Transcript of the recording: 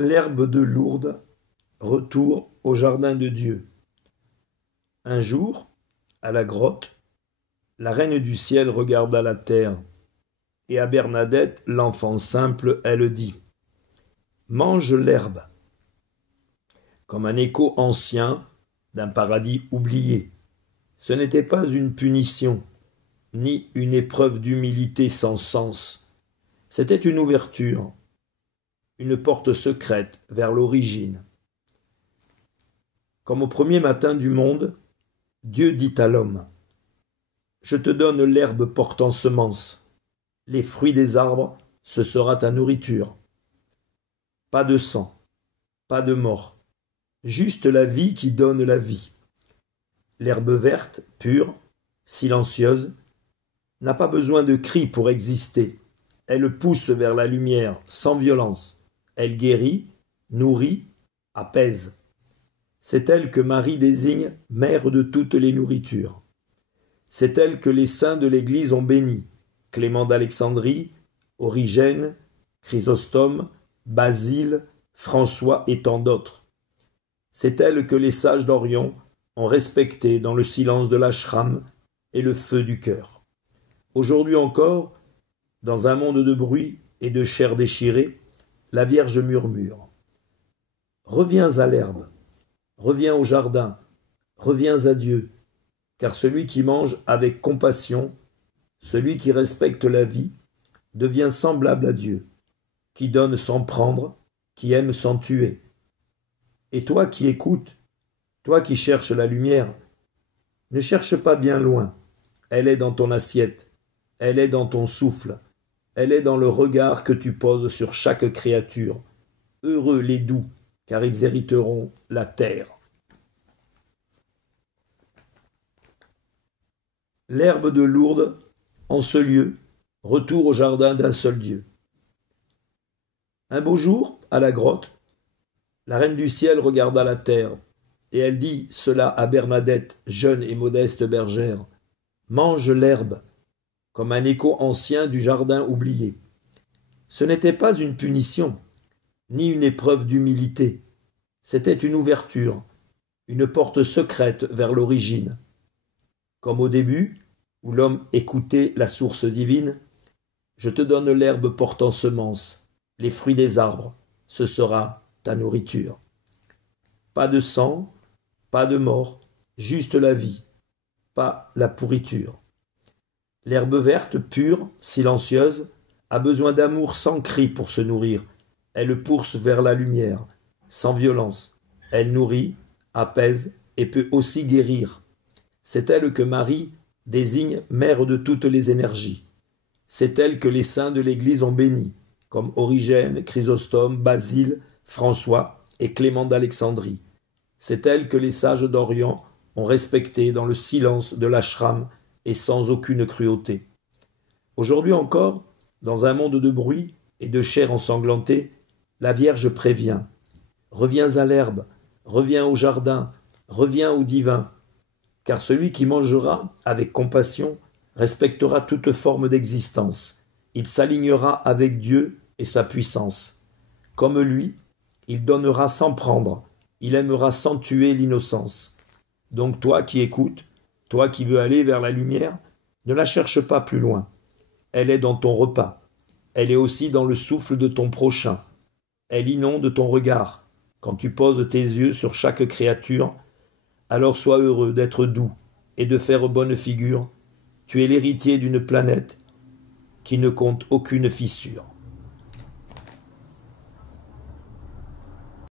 L'herbe de Lourdes, retour au jardin de Dieu. Un jour, à la grotte, la reine du ciel regarda la terre, et à Bernadette, l'enfant simple, elle dit « Mange l'herbe », comme un écho ancien d'un paradis oublié. Ce n'était pas une punition, ni une épreuve d'humilité sans sens. C'était une ouverture, une porte secrète vers l'origine. Comme au premier matin du monde, Dieu dit à l'homme « Je te donne l'herbe portant semence, les fruits des arbres, ce sera ta nourriture. Pas de sang, pas de mort, juste la vie qui donne la vie. L'herbe verte, pure, silencieuse, n'a pas besoin de cris pour exister. Elle pousse vers la lumière, sans violence. Elle guérit, nourrit, apaise. C'est elle que Marie désigne mère de toutes les nourritures. C'est elle que les saints de l'Église ont bénie, Clément d'Alexandrie, Origène, Chrysostome, Basile, François et tant d'autres. C'est elle que les sages d'Orient ont respectée dans le silence de l'ashram et le feu du cœur. Aujourd'hui encore, dans un monde de bruit et de chair déchirée, la Vierge murmure « Reviens à l'herbe, reviens au jardin, reviens à Dieu, car celui qui mange avec compassion, celui qui respecte la vie, devient semblable à Dieu, qui donne sans prendre, qui aime sans tuer. Et toi qui écoutes, toi qui cherches la lumière, ne cherche pas bien loin, elle est dans ton assiette, elle est dans ton souffle, elle est dans le regard que tu poses sur chaque créature. Heureux les doux, car ils hériteront la terre. » L'herbe de Lourdes, en ce lieu, retour au jardin d'un seul Dieu. Un beau jour, à la grotte, la reine du ciel regarda la terre, et elle dit cela à Bernadette, jeune et modeste bergère. « Mange l'herbe », comme un écho ancien du jardin oublié. Ce n'était pas une punition, ni une épreuve d'humilité. C'était une ouverture, une porte secrète vers l'origine. Comme au début, où l'homme écoutait la source divine, « Je te donne l'herbe portant semence, les fruits des arbres, ce sera ta nourriture. » Pas de sang, pas de mort, juste la vie, pas la pourriture. L'herbe verte, pure, silencieuse, a besoin d'amour sans cri pour se nourrir. Elle pousse vers la lumière, sans violence. Elle nourrit, apaise et peut aussi guérir. C'est elle que Marie désigne mère de toutes les énergies. C'est elle que les saints de l'Église ont bénie, comme Origène, Chrysostome, Basile, François et Clément d'Alexandrie. C'est elle que les sages d'Orient ont respectée dans le silence de l'ashram et sans aucune cruauté. Aujourd'hui encore, dans un monde de bruit et de chair ensanglantée, la Vierge prévient « Reviens à l'herbe, reviens au jardin, reviens au divin, car celui qui mangera avec compassion respectera toute forme d'existence. Il s'alignera avec Dieu et sa puissance. Comme lui, il donnera sans prendre, il aimera sans tuer l'innocence. Donc toi qui écoutes, toi qui veux aller vers la lumière, ne la cherche pas plus loin. Elle est dans ton repas. Elle est aussi dans le souffle de ton prochain. Elle inonde ton regard. Quand tu poses tes yeux sur chaque créature, alors sois heureux d'être doux et de faire bonne figure. Tu es l'héritier d'une planète qui ne compte aucune fissure.